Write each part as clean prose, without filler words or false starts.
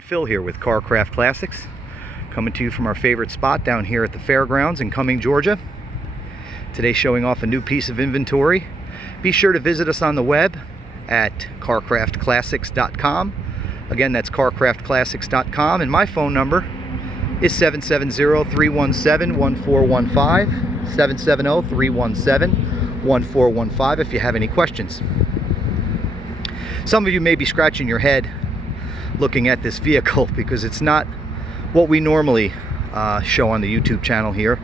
Phil here with Carcraft Classics, coming to you from our favorite spot down here at the fairgrounds in Cumming, Georgia. Today showing off a new piece of inventory. Be sure to visit us on the web at carcraftclassics.com. Again, that's carcraftclassics.com, and my phone number is 770-317-1415, 770-317-1415 if you have any questions. Some of you may be scratching your head looking at this vehicle because it's not what we normally show on the YouTube channel here.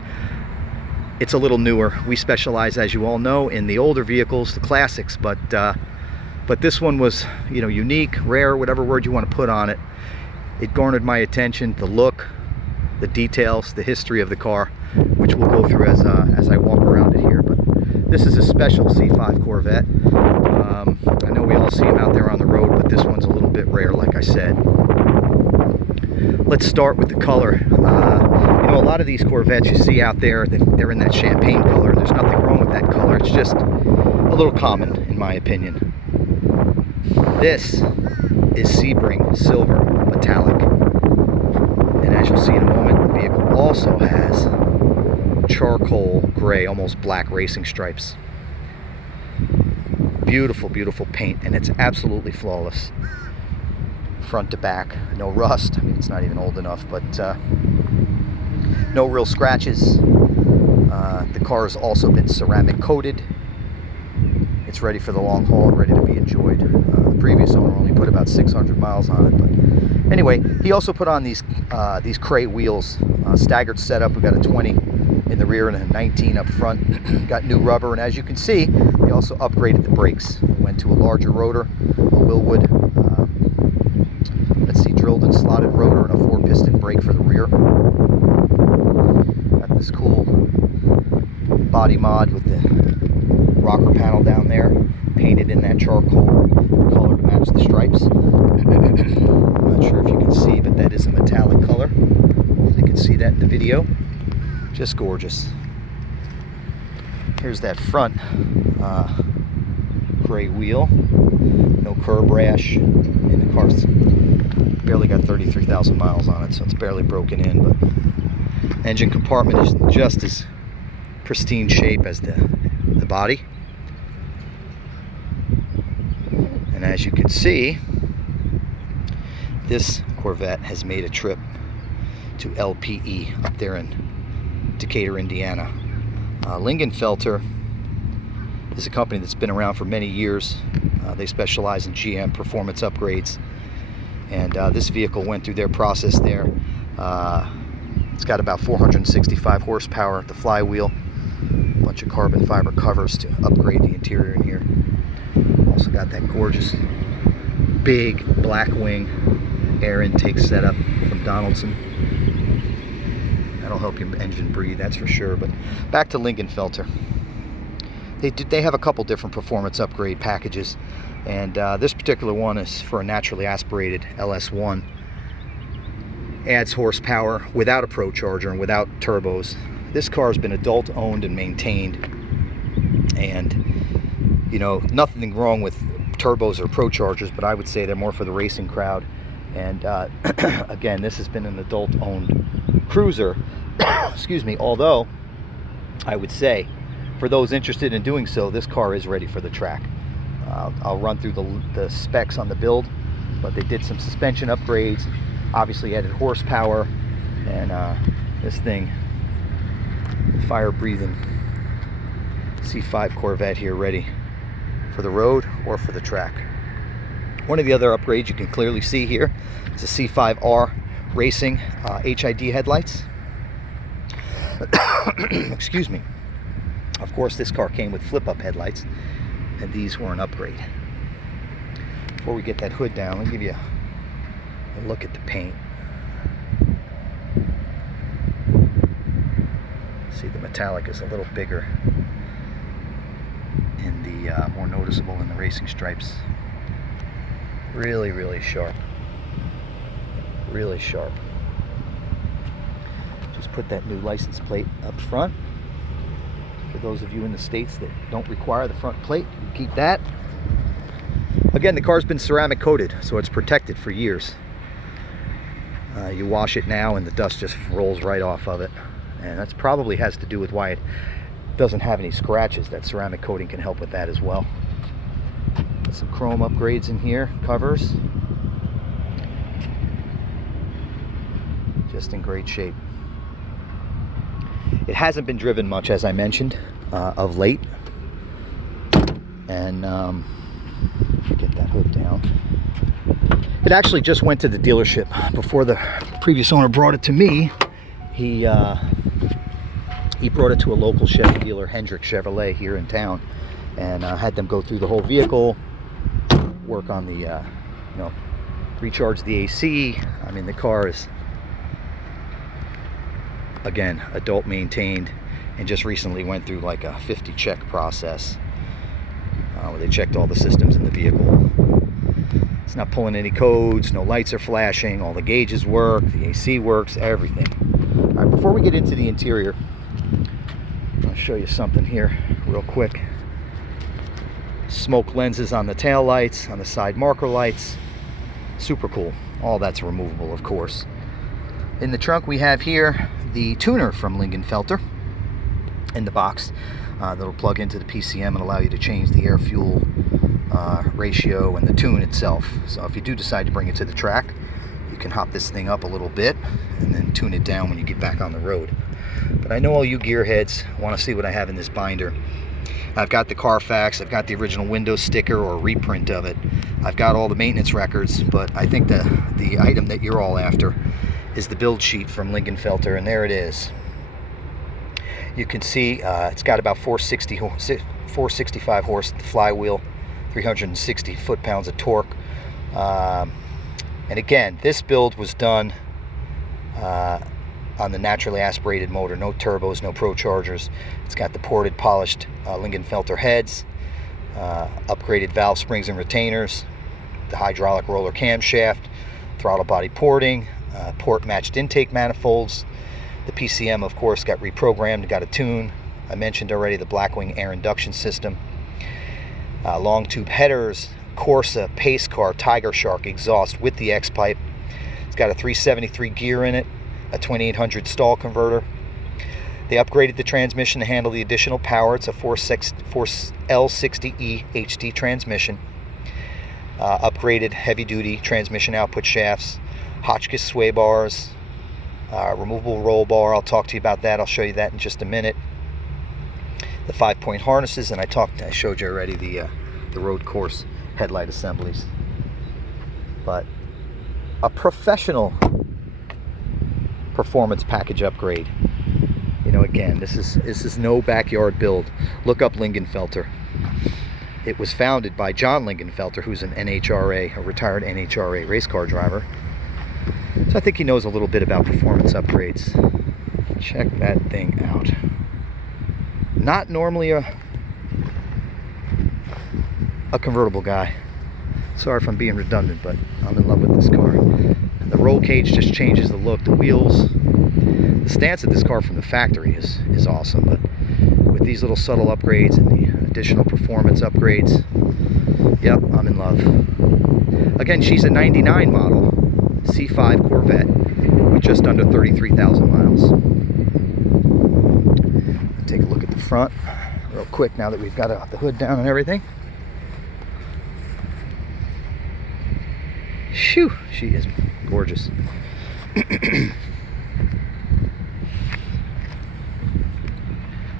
It's a little newer. We specialize, as you all know, in the older vehicles, the classics, but this one was, unique, rare, whatever word you want to put on it. It garnered my attention, the look, the details, the history of the car, which we'll go through as I walk around it here. But this is a special C5 Corvette. I know we all see them out there on the road, but this one's a little bit rare, like I said. Let's start with the color. A lot of these Corvettes you see out there, they're in that champagne color. There's nothing wrong with that color. It's just a little common, in my opinion. This is Sebring Silver Metallic. And as you'll see in a moment, the vehicle also has charcoal gray, almost black racing stripes. Beautiful, beautiful paint, and it's absolutely flawless. Front to back, no rust. I mean, it's not even old enough, but no real scratches. The car has also been ceramic coated. It's ready for the long haul and ready to be enjoyed. The previous owner only put about 600 miles on it, but anyway, he also put on these Cray wheels, staggered setup. We got a 20 in the rear and a 19 up front. Got new rubber, and as you can see, they also upgraded the brakes. Went to a larger rotor, a Willwood, drilled and slotted rotor, and a 4-piston brake for the rear. Got this cool body mod with the rocker panel down there, painted in that charcoal color to match the stripes. I'm not sure if you can see, but that is a metallic color. Hopefully you can see that in the video. Just gorgeous. Here's that front gray wheel. No curb rash, and the car's barely got 33,000 miles on it, so it's barely broken in, but engine compartment is just as pristine shape as the body. And as you can see, this Corvette has made a trip to LPE up there in Decatur, Indiana. Lingenfelter is a company that's been around for many years. They specialize in GM performance upgrades, and this vehicle went through their process there. It's got about 465 horsepower, the flywheel, a bunch of carbon fiber covers to upgrade the interior in here. Also got that gorgeous big black wing air intake setup from Donaldson. That'll help your engine breathe, that's for sure. But back to Lingenfelter. They have a couple different performance upgrade packages, and this particular one is for a naturally aspirated LS1. Adds horsepower without a Pro Charger and without turbos. This car has been adult owned and maintained, and nothing wrong with turbos or Pro Chargers, but I would say they're more for the racing crowd. And again, this has been an adult owned cruiser. Excuse me. Although I would say, for those interested in doing so, this car is ready for the track. I'll run through the specs on the build, but they did some suspension upgrades, obviously added horsepower, and this thing, fire-breathing C5 Corvette here, ready for the road or for the track. One of the other upgrades you can clearly see here is a C5R Racing HID headlights. Excuse me. Of course, this car came with flip-up headlights, and these were an upgrade. Before we get that hood down, let me give you a look at the paint. See, the metallic is a little bigger and the more noticeable in the racing stripes. Really, really sharp. Really sharp. Just put that new license plate up front. For those of you in the States that don't require the front plate, you keep that. Again, the car's been ceramic coated, so it's protected for years. You wash it now and the dust just rolls right off of it, and that's probably has to do with why it doesn't have any scratches. That ceramic coating can help with that as well. Some chrome upgrades in here, covers, just in great shape. It hasn't been driven much, as I mentioned, of late. And get that hood down. It actually just went to the dealership before the previous owner brought it to me. He brought it to a local Chevy dealer, Hendrick Chevrolet, here in town, and had them go through the whole vehicle, work on the, recharge the AC. I mean, the car is, again, adult maintained, and just recently went through like a 50 check process where they checked all the systems in the vehicle. It's not pulling any codes, no lights are flashing, all the gauges work, the AC works, everything. All right, before we get into the interior, I'll show you something here real quick. Smoke lenses on the tail lights, on the side marker lights, super cool. All that's removable, of course. In the trunk we have here the tuner from Lingenfelter in the box. That'll plug into the PCM and allow you to change the air-fuel ratio and the tune itself. So if you do decide to bring it to the track, you can hop this thing up a little bit and then tune it down when you get back on the road. But I know all you gearheads want to see what I have in this binder. I've got the Carfax, I've got the original Windows sticker or reprint of it. I've got all the maintenance records, but I think the item that you're all after is the build sheet from Lingenfelter, and there it is. You can see it's got about 465 horse flywheel, 360 foot-pounds of torque. And again, this build was done on the naturally aspirated motor, no turbos, no pro chargers. It's got the ported, polished Lingenfelter heads, upgraded valve springs and retainers, the hydraulic roller camshaft, throttle body porting, port matched intake manifolds. The PCM, of course, got reprogrammed, got a tune. I mentioned already the Blackwing air induction system. Long tube headers, Corsa, Pace Car, Tiger Shark exhaust with the X-pipe. It's got a 373 gear in it, a 2800 stall converter. They upgraded the transmission to handle the additional power. It's a 4L60E HD transmission. Upgraded heavy-duty transmission output shafts, Hotchkiss sway bars, removable roll bar. I'll talk to you about that. I'll show you that in just a minute. The 5-point harnesses, and I showed you already the road course headlight assemblies. But a professional performance package upgrade. You know, again, this is no backyard build. Look up Lingenfelter. It was founded by John Lingenfelter, who's an NHRA, a retired NHRA race car driver. So I think he knows a little bit about performance upgrades. Check that thing out. Not normally a convertible guy. Sorry if I'm being redundant, but I'm in love with this car. And the roll cage just changes the look. The wheels, the stance of this car from the factory is awesome, but with these little subtle upgrades and the additional performance upgrades, yep, I'm in love. Again, she's a 99 model C5 Corvette with just under 33,000 miles. Take a look at the front real quick now that we've got the hood down and everything. Shoo, she is gorgeous.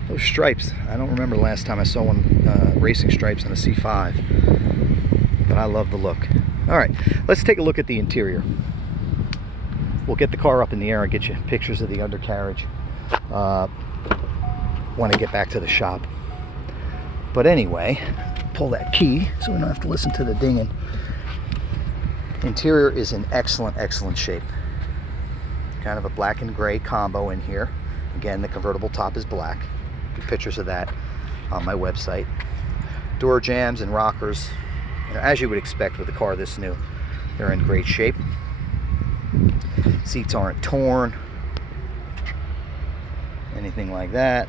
Those stripes, I don't remember the last time I saw one racing stripes on a C5, but I love the look. All right, let's take a look at the interior. We'll get the car up in the air and get you pictures of the undercarriage when I get back to the shop. But anyway, pull that key so we don't have to listen to the dinging. Interior is in excellent shape. Kind of a black and gray combo in here. Again, the convertible top is black. Get pictures of that on my website. Door jambs and rockers, as you would expect with a car this new, they're in great shape. Seats aren't torn, anything like that.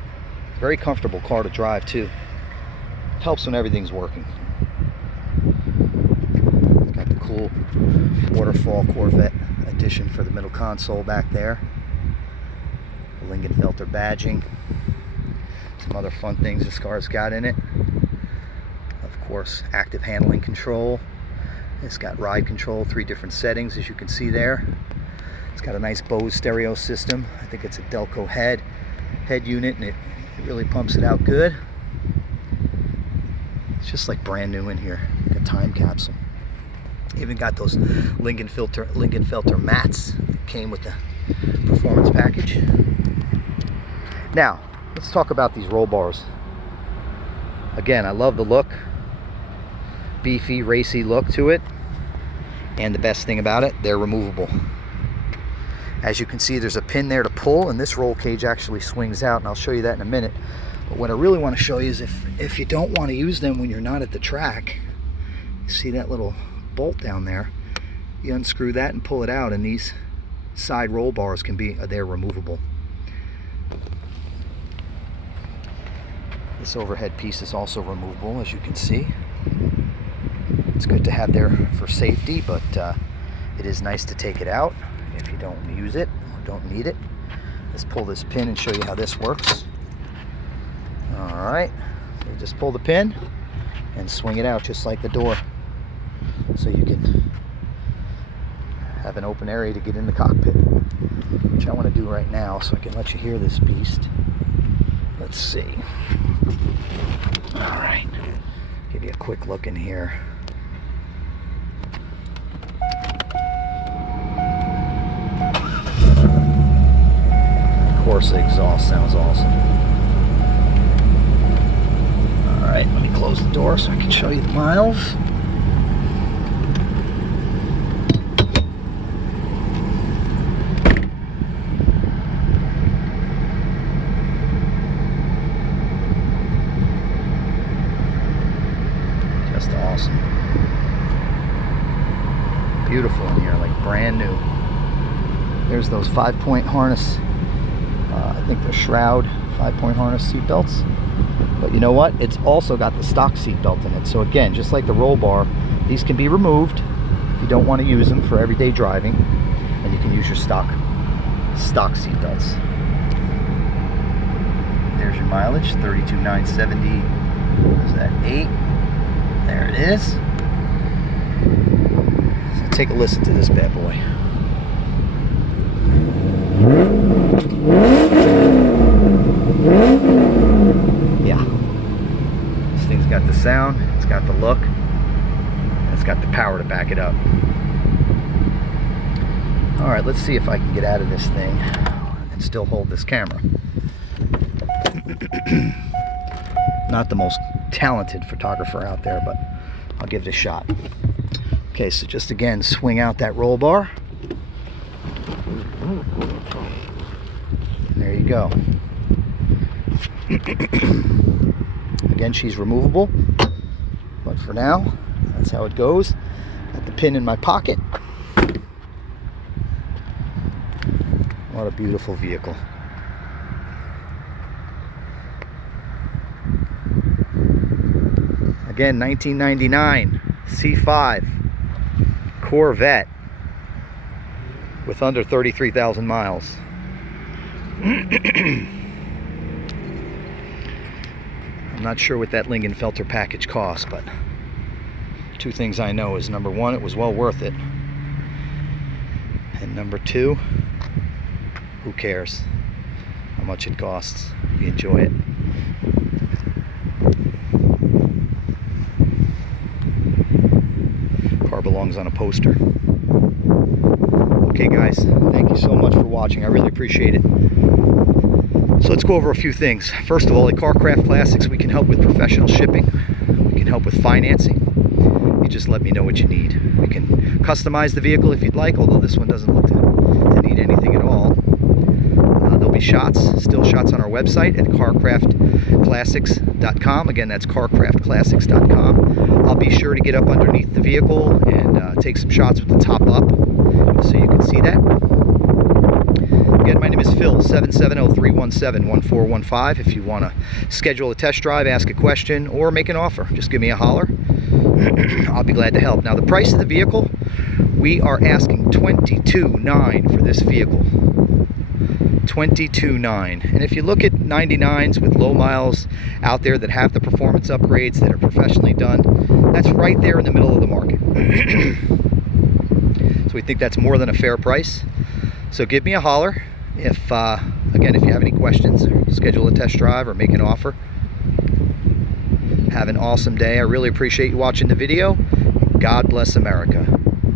Very comfortable car to drive too. Helps when everything's working. Got the cool waterfall Corvette addition for the middle console back there. The Lingenfelter badging. Some other fun things this car's got in it. Of course, active handling control. It's got ride control, 3 different settings, as you can see there. It's got a nice Bose stereo system. I think it's a Delco head unit, and it really pumps it out good. It's just like brand new in here, like a time capsule. Even got those Lingenfelter mats that came with the performance package. Now, let's talk about these roll bars. Again, I love the look. Beefy, racy look to it. And the best thing about it, they're removable. As you can see, there's a pin there to pull, and this roll cage actually swings out, and I'll show you that in a minute. But what I really want to show you is if you don't want to use them when you're not at the track, you see that little bolt down there, you unscrew that and pull it out, and these side roll bars they're removable. This overhead piece is also removable, as you can see. It's good to have there for safety, but it is nice to take it out if you don't use it or don't need it. Let's pull this pin and show you how this works. Alright, so you just pull the pin and swing it out just like the door, so you can have an open area to get in the cockpit, which I want to do right now so I can let you hear this beast. Let's see. Alright, give you a quick look in here. Of course, the exhaust sounds awesome. Alright, let me close the door so I can show you the miles. Just awesome. Beautiful in here, like brand new. There's those 5-point harness. I think they're shroud 5-point harness seat belts. But you know what? It's also got the stock seat belt in it. So again, just like the roll bar, these can be removed if you don't want to use them for everyday driving, and you can use your stock seat belts. There's your mileage, 32,970. Is that 8? There it is. So take a listen to this bad boy. Yeah, this thing's got the sound, it's got the look, and it's got the power to back it up. Alright, let's see if I can get out of this thing and still hold this camera. Not the most talented photographer out there, but I'll give it a shot. Okay, so just again, swing out that roll bar. And there you go. Again, she's removable, but for now, that's how it goes. Got the pin in my pocket. What a beautiful vehicle. Again, 1999 C5 Corvette with under 33,000 miles. I'm not sure what that Lingenfelter package cost, but 2 things I know is, number 1, it was well worth it, and number 2, who cares how much it costs? You enjoy it. Car belongs on a poster. Okay guys, thank you so much for watching. I really appreciate it. So let's go over a few things. First of all, at Carcraft Classics, we can help with professional shipping. We can help with financing. You just let me know what you need. We can customize the vehicle if you'd like, although this one doesn't look to need anything at all. There'll be still shots on our website at carcraftclassics.com. Again, that's carcraftclassics.com. I'll be sure to get up underneath the vehicle and take some shots with the top up so you can see that. Again, my name is Phil, 770-317-1415. If you want to schedule a test drive, ask a question, or make an offer, just give me a holler. I'll be glad to help. Now, the price of the vehicle We are asking $22,900 for this vehicle. $22,900. And if you look at 99s with low miles out there that have the performance upgrades that are professionally done, that's right there in the middle of the market. So we think that's more than a fair price. So give me a holler if, again, if you have any questions, or schedule a test drive or make an offer. Have an awesome day. I really appreciate you watching the video. God bless America.